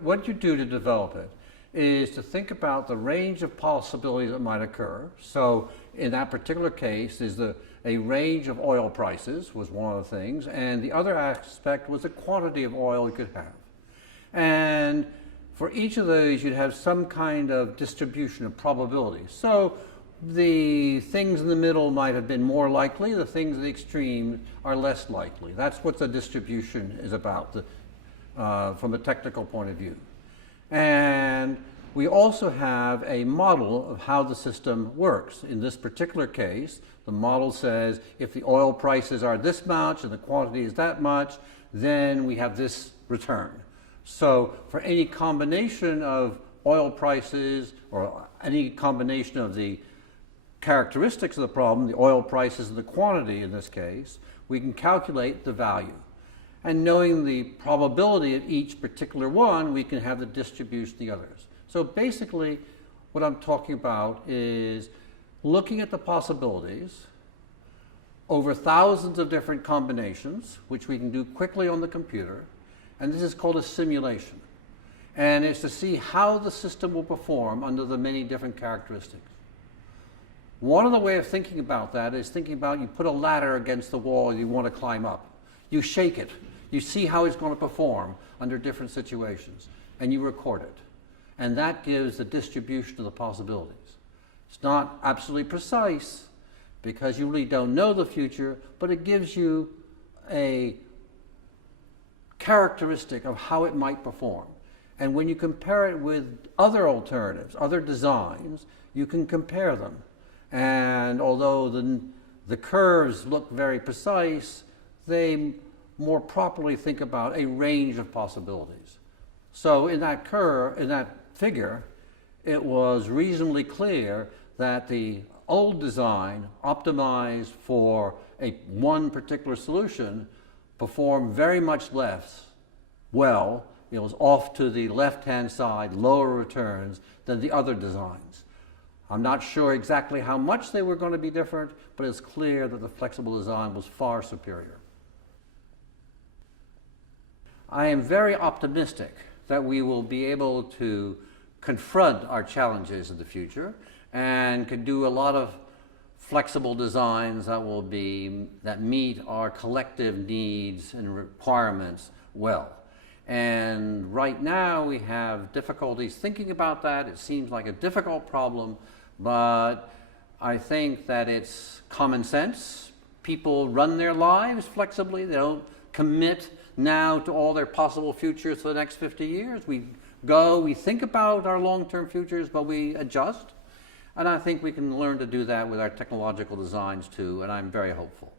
What you do to develop it is to think about the range of possibilities that might occur. So in that particular case, a range of oil prices was one of the things, and the other aspect was the quantity of oil you could have. And for each of those, you'd have some kind of distribution of probability. So the things in the middle might have been more likely, the things at the extreme are less likely. That's what the distribution is about from a technical point of view. And we also have a model of how the system works. In this particular case, the model says if the oil prices are this much and the quantity is that much, then we have this return. So for any combination of oil prices or any combination of the characteristics of the problem, the oil prices and the quantity in this case, we can calculate the value. And knowing the probability of each particular one, we can have the distribution of the others. So basically, what I'm talking about is looking at the possibilities over thousands of different combinations, which we can do quickly on the computer, and this is called a simulation. And it's to see how the system will perform under the many different characteristics. One of the ways of thinking about that is thinking about you put a ladder against the wall you want to climb up. You shake it. You see how it's going to perform under different situations, and you record it. And that gives the distribution of the possibilities. It's not absolutely precise because you really don't know the future, but it gives you a characteristic of how it might perform. And when you compare it with other alternatives, other designs, you can compare them. And although the curves look very precise, they more properly think about a range of possibilities. So in that figure, it was reasonably clear that the old design, optimized for one particular solution, performed very much less well. It was off to the left-hand side, lower returns than the other designs. I'm not sure exactly how much they were going to be different, but it's clear that the flexible design was far superior. I am very optimistic that we will be able to confront our challenges in the future and can do a lot of flexible designs that meet our collective needs and requirements well. And right now we have difficulties thinking about that. It seems like a difficult problem, but I think that it's common sense. People run their lives flexibly. They don't commit now to all their possible futures for the next 50 years. We think about our long-term futures, but we adjust. And I think we can learn to do that with our technological designs too, and I'm very hopeful.